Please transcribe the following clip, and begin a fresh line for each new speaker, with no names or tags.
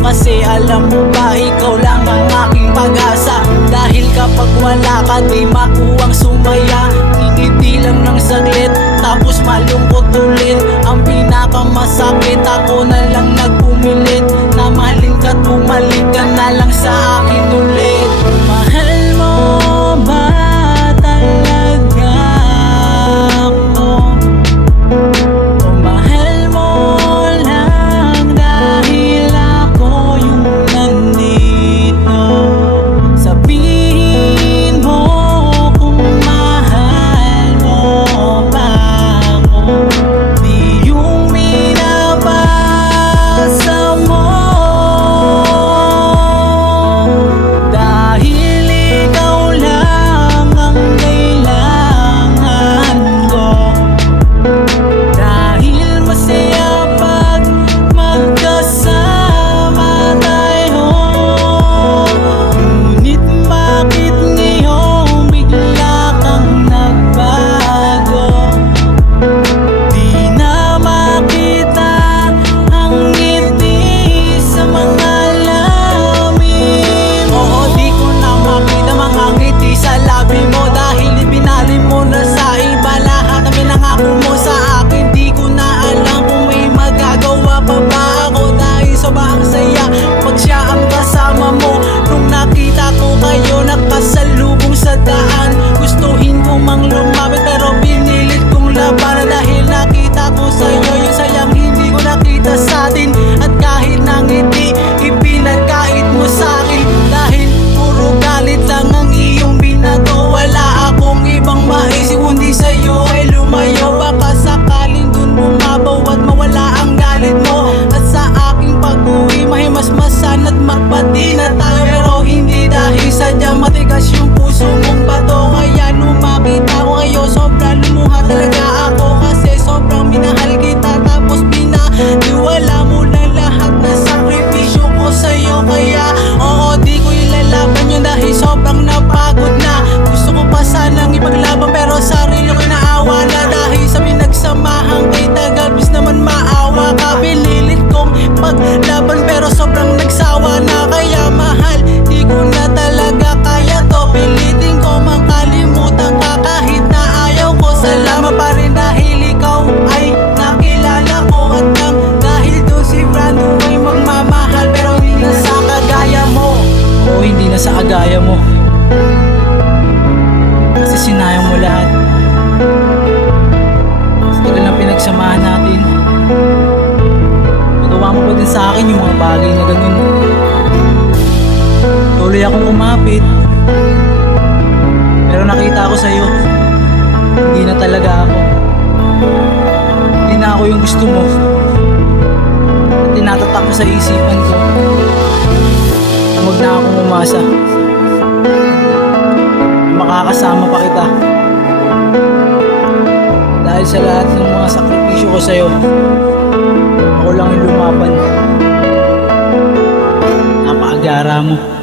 Kasi alam mo ba ikaw lang ang aking pag-asa? Dahil kapag wala ka di makuwang sumaya. Tinitilang ng saglit tapos malungkot ulit. Ang pinakamasakit ako na lang nagpumilit. Na maling ka bumalik ka na lang sa akin bagay na ganun. Tuloy akong kumapit. Pero nakita ko sa'yo, hindi na talaga ako. Hindi na ako yung gusto mo. At tinatatak ko sa isipan ko na huwag na akong umasa. Makakasama pa kita. Dahil sa lahat ng mga sakripisyo ko sa'yo, ako lang yung lumaban. যারা মুক্ত